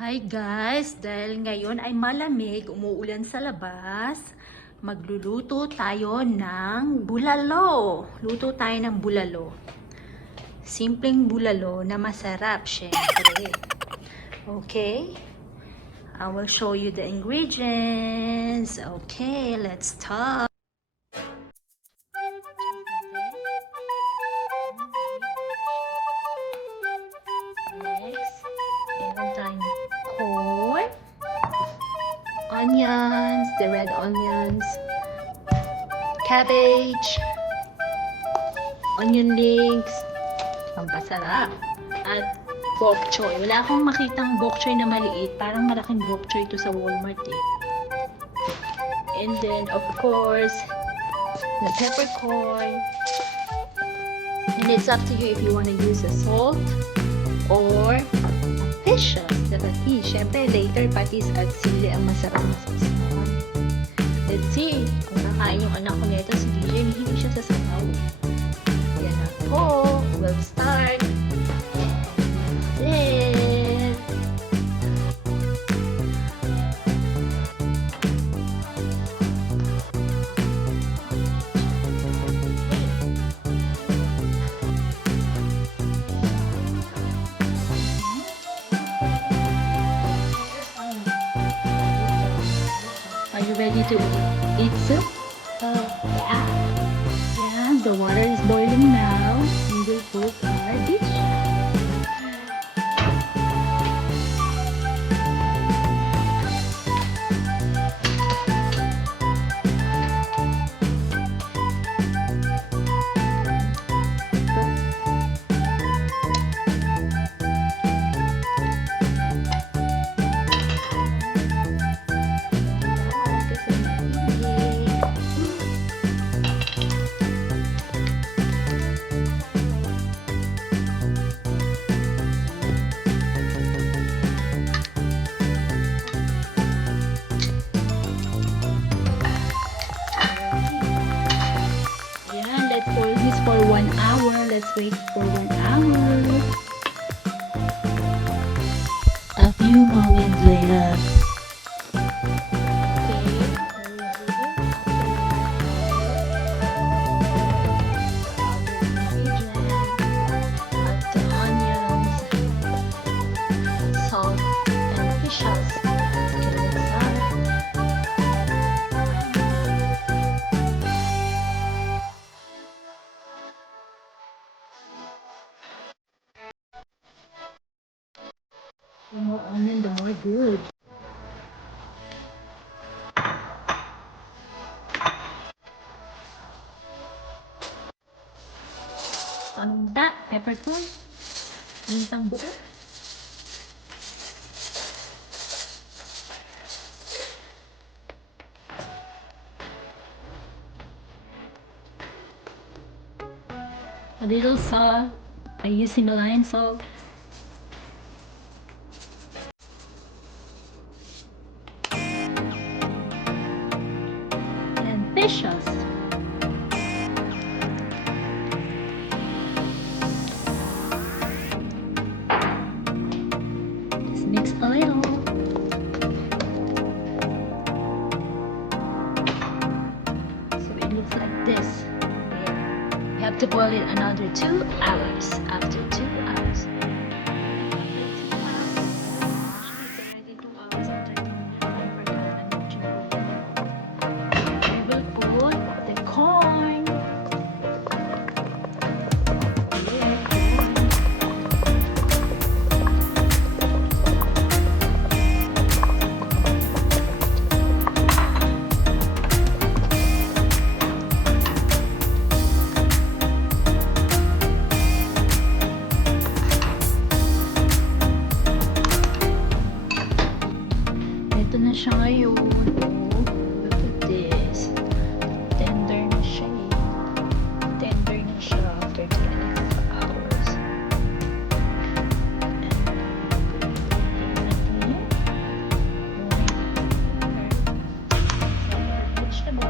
Hi guys! Dahil ngayon ay malamig, umuulan sa labas, magluluto tayo ng bulalo. Luto tayo ng bulalo. Simpleng bulalo na masarap, syempre. Okay? I will show you the ingredients. Okay, let's start. Next, meron tayong corn, onions, the red onions, cabbage, onion leeks, pampasarap, at bok choy. Wala akong makitang bok choy na maliit. Parang malaking bok choy ito sa Walmart eh. And then, of course, the peppercorn. And it's up to you if you want to use the salt or fishes, the patis. Siyempre, later, patis at sili ang masarap na sasawan. Let's see kung nakain yung anak ko nito, si DJ, hindi siya sasawaw. Yan na po. We'll start. Then, are you ready to eat soup? Yeah. Yeah, the water is boiling now. We will put our dish. Yeah, let's boil this for 1 hour. Let's wait for 1 hour. A few moments later. The more onion, the more good. Paminta, peppercorn, mintang buo. A little salt. I use Himalayan salt. And fish sauce. Just mix a little. So it looks like this. You have to boil it another 2 hours. After 2 hours. We will put the corn. Ito na siya ngayon. Look at this. Tender na siya eh. Tender na siya after 24 hours. Vegetable.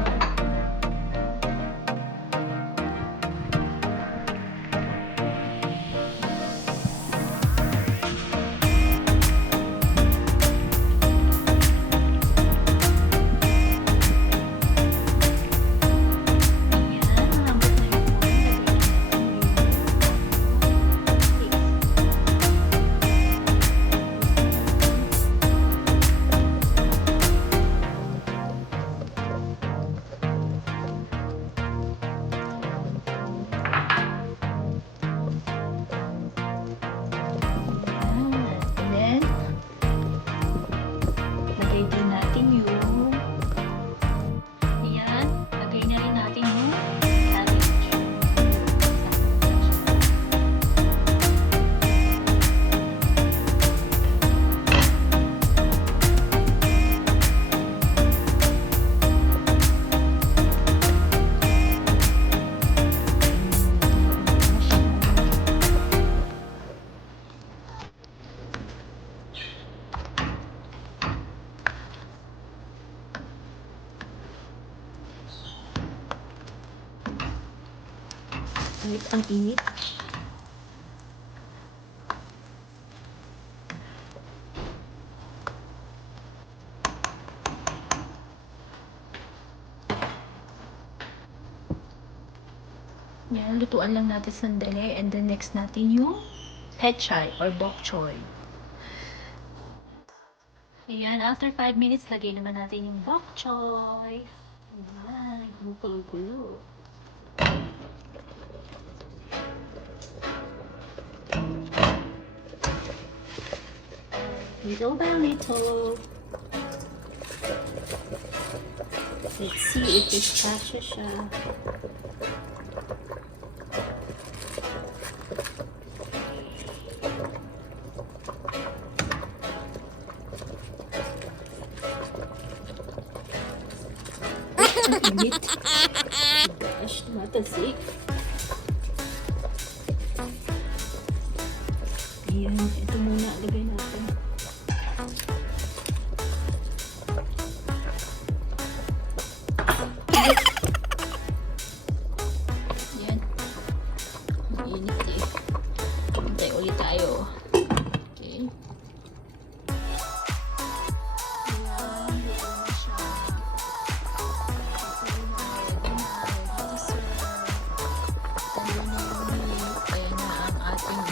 Wait, ang init. Yan, lutuan lang natin sandali. And then next natin yung pechay or bok choy. Ayan, after 5 minutes, lagay naman natin yung bok choy. Ayan, gulo-gulo. Little by little. Let's see if it's kasha siya. Ang init. Gosh, matasik. Ayan, ito muna lagay natin. Ayan. Ang init eh. Hintay ulit tayo. Okay. Ayan, luto na siya. Luto na, ready to serve. Talo na yung meat. Ayan na ang ating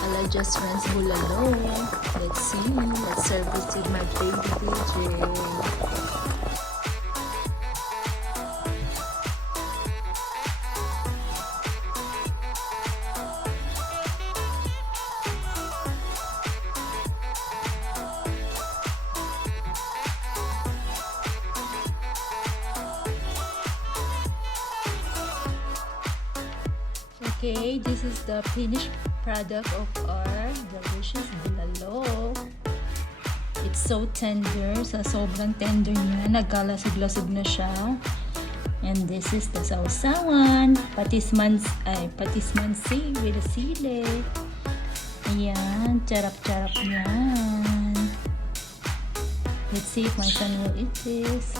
Alaja's Friends Bulalo. Let's see. Let's serve this with my baby DJ. Okay, this is the finished product of our delicious bulalo. It's so tender. Sa sobrang tender niya, nagkalasig-lasig na siya. And this is the sausawan. Patismansi with the sili. Ayan, charap-charap yan. Let's see if my son will eat this.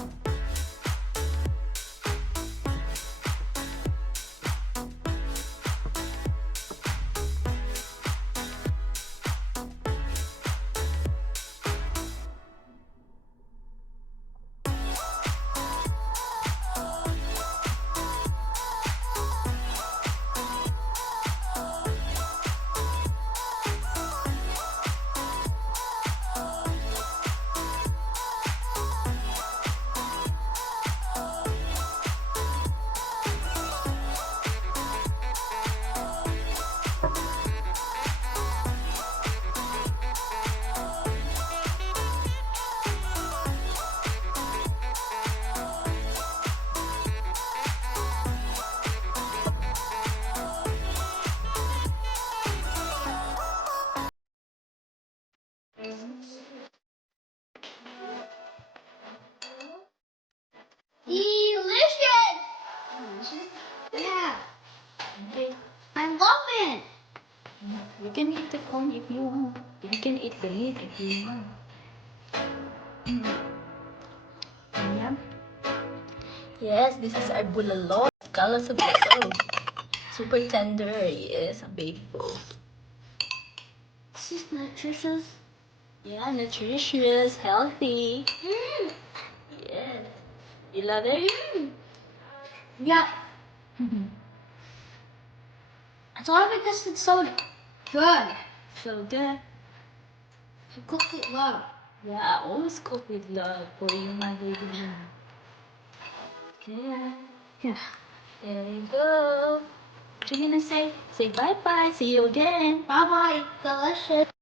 Delicious! Yeah, Okay. I love it. You can eat the corn if you want. You can eat the meat if you want. Yum. Yes, this is our bulalo. Kalas of bulalo. Super tender. Yes, a baby bowl. This is nutritious. Yeah, nutritious, healthy. Mm. Yes. You love it? Yeah, it's all because it's so good. So good. You cook it well. Yeah, I always cook with love for you, my baby. Yeah. Yeah. There you go. What you gonna say? Say bye-bye. See you again. Bye bye. Delicious.